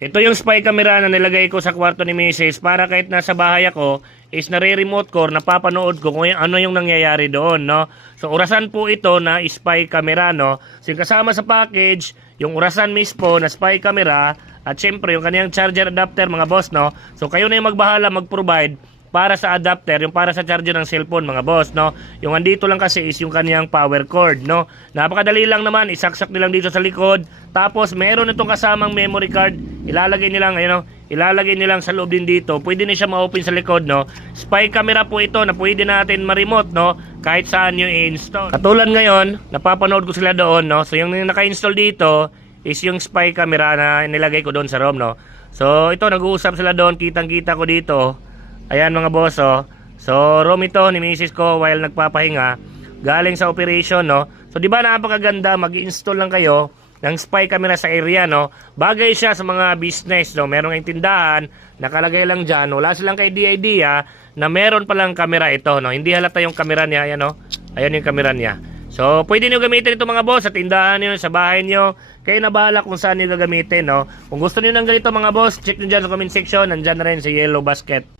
Ito yung spy camera na nilagay ko sa kwarto ni Mrs. para kahit nasa bahay ako is nare-remote ko, napapanood ko kung ano yung nangyayari doon, no? So orasan po ito na spy camera, no? So kasama sa package, yung orasan mismo na spy camera at syempre yung kaniyang charger adapter mga boss, no? So kayo na yung magbahala mag-provide para sa adapter, yung para sa charger ng cellphone mga boss, no? Yung andito lang kasi is yung kaniyang power cord, no? Napakadali lang naman, isaksak nilang dito sa likod. Tapos meron itong kasamang memory card, ilalagay nilang, ayun, no? Ilalagay nilang sa loob din dito. Pwede na siya ma-open sa likod, no? Spy camera po ito na pwede natin ma-remote, no? Kahit saan yung i-install. Katulad ngayon, napapanood ko sila doon, no? So yung naka-install dito is yung spy camera na nilagay ko doon sa room, no? So ito, nag-uusap sila doon, kitang-kita ko dito. Ayan mga boss, oh. So room ito ni Mrs. ko while nagpapahinga, galing sa operation, no? So di ba napakaganda, mag-install lang kayo ng spy camera sa area, no? Bagay siya sa mga business, no? Meron kayong tindahan, nakalagay lang dyan, wala silang idea na meron palang camera ito, no? Hindi halata yung camera niya, ayan, no? Ayan yung camera niya. So, pwede nyo gamitin ito mga boss sa tindahan nyo, sa bahay nyo. Kayo na bahala kung saan nyo gagamitin, no? Kung gusto nyo ng ganito mga boss, check nyo dyan sa comment section. Nandyan na rin sa Yellow Basket.